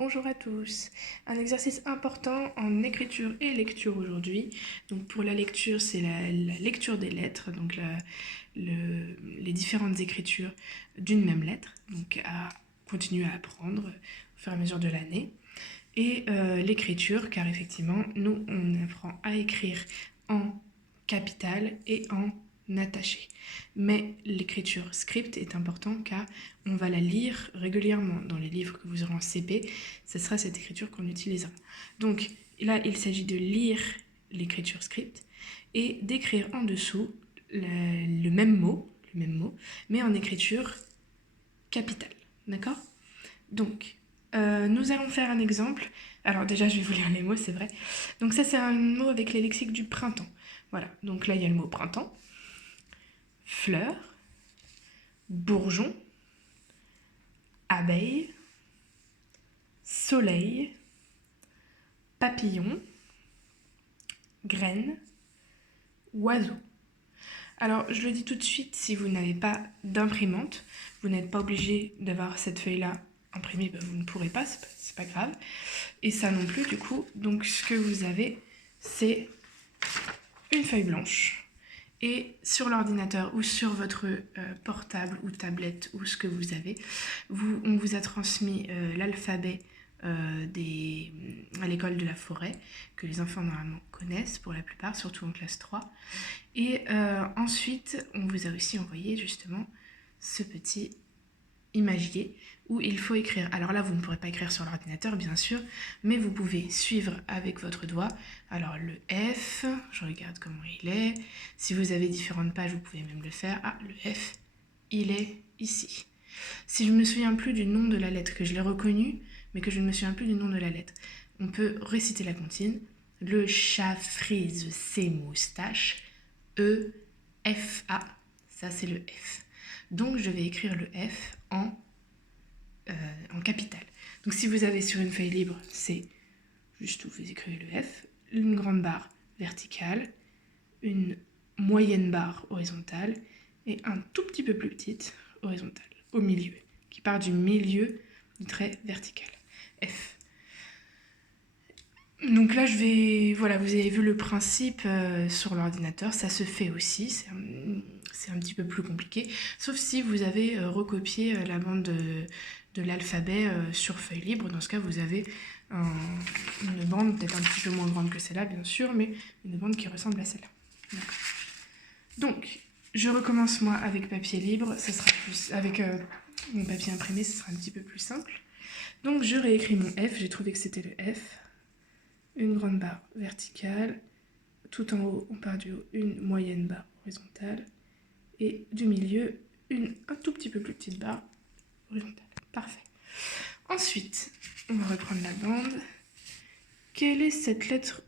Bonjour à tous. Un exercice important en écriture et lecture aujourd'hui. Donc pour la lecture, c'est la lecture des lettres, donc les différentes écritures d'une même lettre, donc à continuer à apprendre au fur et à mesure de l'année. Et l'écriture, car effectivement, nous, on apprend à écrire en capitale et en attaché. Mais l'écriture script est important car on va la lire régulièrement dans les livres que vous aurez en CP. Ce sera cette écriture qu'on utilisera. Donc là, il s'agit de lire l'écriture script et d'écrire en dessous le même mot, mais en écriture capitale. D'accord ? Donc, nous allons faire un exemple. Alors déjà, je vais vous lire les mots, c'est vrai. Donc ça, c'est un mot avec les lexiques du printemps. Voilà, donc là, il y a le mot printemps, fleur, bourgeon, abeille, soleil, papillon, graine, oiseau. Alors, je le dis tout de suite, si vous n'avez pas d'imprimante, vous n'êtes pas obligé d'avoir cette feuille-là imprimée, vous ne pourrez pas, c'est pas grave. Et ça non plus, du coup. Donc, ce que vous avez, c'est une feuille blanche. Et sur l'ordinateur ou sur votre portable ou tablette ou ce que vous avez, on vous a transmis l'alphabet à l'école de la forêt, que les enfants normalement connaissent pour la plupart, surtout en classe 3. Et ensuite, on vous a aussi envoyé justement ce petit imagier où il faut écrire. Alors là, vous ne pourrez pas écrire sur l'ordinateur, bien sûr, mais vous pouvez suivre avec votre doigt. Alors le F, je regarde comment il est. Si vous avez différentes pages, vous pouvez même le faire. Ah, le F, il est ici. Si je ne me souviens plus du nom de la lettre, que je l'ai reconnu, mais que je ne me souviens plus du nom de la lettre, on peut réciter la comptine. Le chat frise ses moustaches. E, F, A. Ça, c'est le F. Donc, je vais écrire le F en capitale. Donc, si vous avez sur une feuille libre, c'est juste où vous écrivez le F, une grande barre verticale, une moyenne barre horizontale et un tout petit peu plus petite horizontale au milieu, qui part du milieu du trait vertical. F. Donc là, voilà, vous avez vu le principe sur l'ordinateur, ça se fait aussi, c'est un petit peu plus compliqué, sauf si vous avez recopié la bande de l'alphabet sur feuille libre. Dans ce cas, vous avez une bande peut-être un petit peu moins grande que celle-là, bien sûr, mais une bande qui ressemble à celle-là. D'accord. Donc, je recommence moi avec papier libre, ça sera plus, avec mon papier imprimé, ce sera un petit peu plus simple. Donc, je réécris mon F, j'ai trouvé que c'était le F. Une grande barre verticale, tout en haut, on part du haut, une moyenne barre horizontale, et du milieu, un tout petit peu plus petite barre horizontale. Parfait. Ensuite, on va reprendre la bande. Quelle est cette lettre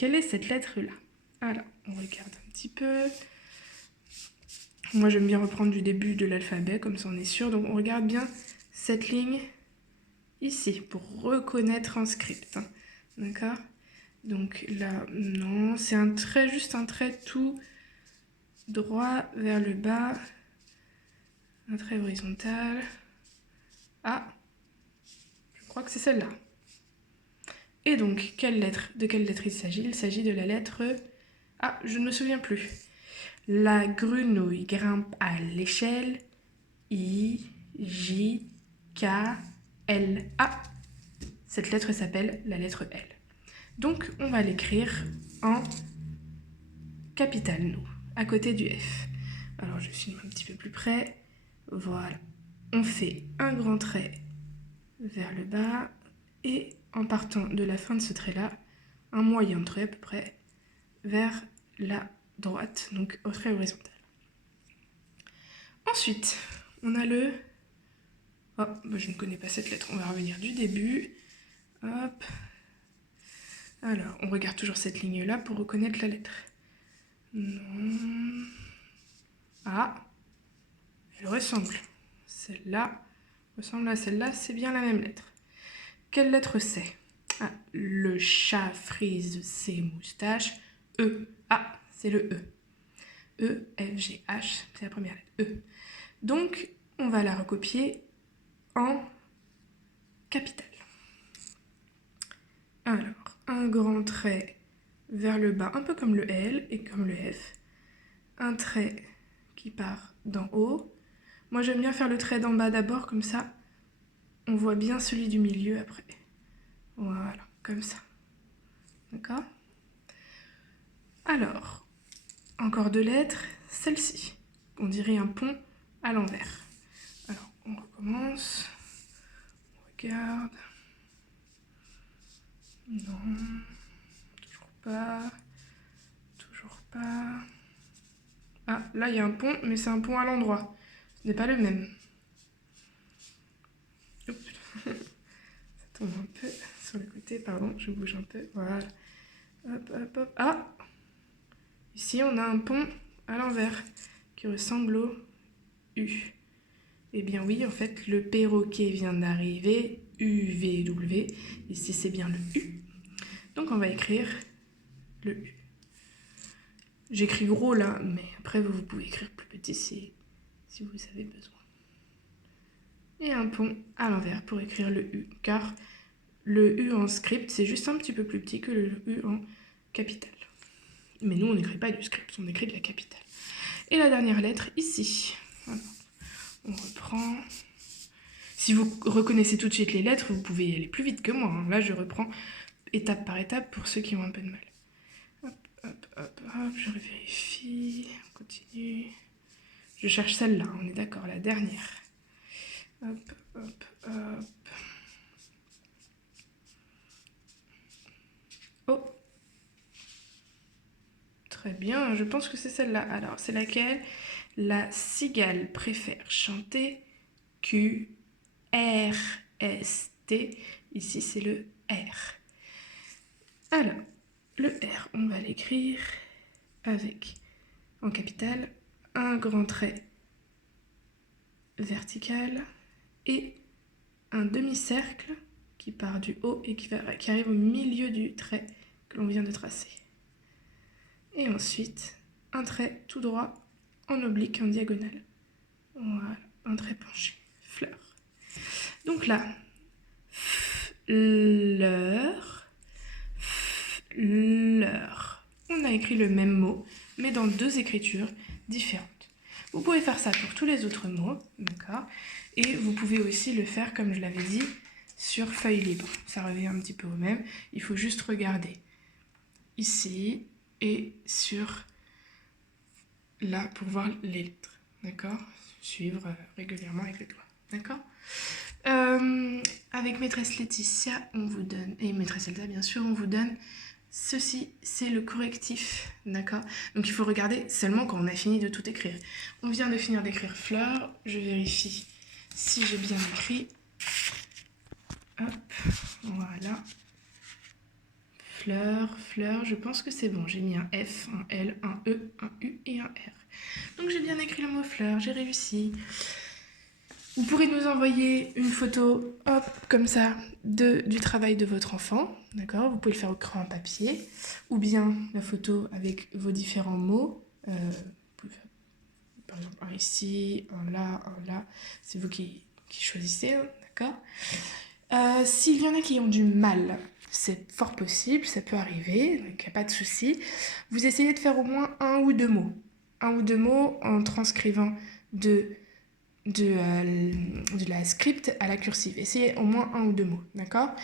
là? Alors, on regarde un petit peu. Moi, j'aime bien reprendre du début de l'alphabet, comme ça on est sûr. Donc, on regarde bien cette ligne ici, pour reconnaître en script. D'accord? Donc là, non, c'est juste un trait tout droit vers le bas. Un trait horizontal. Ah, je crois que c'est celle-là. Et donc, de quelle lettre il s'agit? Il s'agit de la lettre... Ah, je ne me souviens plus. La grenouille grimpe à l'échelle. I, J, K, L. Ah, cette lettre s'appelle la lettre L. Donc, on va l'écrire en capitale, nous, à côté du F. Alors, je filme un petit peu plus près. Voilà. On fait un grand trait vers le bas et en partant de la fin de ce trait-là, un moyen trait à peu près vers la droite, donc au trait horizontal. Ensuite, on a le... Oh, je ne connais pas cette lettre, on va revenir du début. Hop. Alors, on regarde toujours cette ligne-là pour reconnaître la lettre. Non. Ah, elle ressemble. Celle-là ressemble à celle-là, c'est bien la même lettre. Quelle lettre c'est? Ah, le chat frise ses moustaches. E. Ah, c'est le E. E, F, G, H, c'est la première lettre. E. Donc, on va la recopier en capitale. un grand trait vers le bas, un peu comme le L et comme le F. Un trait qui part d'en haut. Moi, j'aime bien faire le trait d'en bas d'abord, comme ça, on voit bien celui du milieu après. Voilà, comme ça. D'accord? Alors, encore deux lettres, celle-ci. On dirait un pont à l'envers. Alors, on recommence. On regarde. Non. Toujours pas. Toujours pas. Ah, là, il y a un pont, mais c'est un pont à l'endroit. Ce n'est pas le même. Oups. Ça tombe un peu sur le côté, pardon, je bouge un peu. Voilà. Hop, hop, hop. Ah! Ici, on a un pont à l'envers qui ressemble au U. Eh bien oui, en fait, le perroquet vient d'arriver, UVW. Ici, c'est bien le U. Donc, on va écrire le U. J'écris gros là, mais après, vous pouvez écrire plus petit si vous avez besoin. Et un pont à l'envers pour écrire le U, car le U en script, c'est juste un petit peu plus petit que le U en capitale. Mais nous, on n'écrit pas du script, on écrit de la capitale. Et la dernière lettre, ici. Voilà. On reprend. Si vous reconnaissez tout de suite les lettres, vous pouvez y aller plus vite que moi. Hein. Là, je reprends étape par étape pour ceux qui ont un peu de mal. Hop, hop, hop, hop, je vérifie. On continue. Je cherche celle-là, on est d'accord, la dernière. Hop, hop, hop. Oh! Très bien, je pense que c'est celle-là. Alors, c'est laquelle? La cigale préfère chanter Q, R, S, T. Ici, c'est le R. Alors, le R, on va l'écrire avec, en capitale, un grand trait vertical et un demi-cercle qui part du haut et qui arrive au milieu du trait que l'on vient de tracer. Et ensuite, un trait tout droit en oblique, en diagonale. Voilà, un trait penché, fleur. Donc là, fleur, fleur. On a écrit le même mot, mais dans deux écritures différentes. Vous pouvez faire ça pour tous les autres mots, d'accord? Et vous pouvez aussi le faire, comme je l'avais dit, sur feuille libre. Ça revient un petit peu au même. Il faut juste regarder ici et sur là pour voir les lettres, d'accord? Suivre régulièrement avec le doigt, d'accord? Avec maîtresse Laetitia, on vous donne, et maîtresse Elsa bien sûr, on vous donne ceci, c'est le correctif, d'accord? Donc il faut regarder seulement quand on a fini de tout écrire. On vient de finir d'écrire fleur, je vérifie si j'ai bien écrit. Hop, voilà. Fleur, fleur, je pense que c'est bon. J'ai mis un F, un L, un E, un U et un R. Donc j'ai bien écrit le mot fleur, j'ai réussi. Vous pourrez nous envoyer une photo, hop, comme ça, du travail de votre enfant, d'accord? Vous pouvez le faire au crayon papier, ou bien la photo avec vos différents mots. Vous pouvez faire, par exemple, un ici, un là, c'est vous qui choisissez, hein, d'accord? S'il y en a qui ont du mal, c'est fort possible, ça peut arriver, donc il n'y a pas de souci. Vous essayez de faire au moins un ou deux mots. Un ou deux mots en transcrivant de la script à la cursive. Essayez au moins un ou deux mots, d'accord?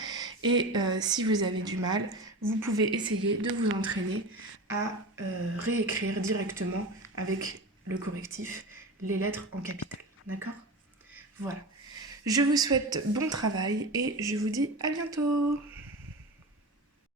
Et si vous avez du mal, vous pouvez essayer de vous entraîner à réécrire directement avec le correctif les lettres en capitale, d'accord? Voilà. Je vous souhaite bon travail et je vous dis à bientôt!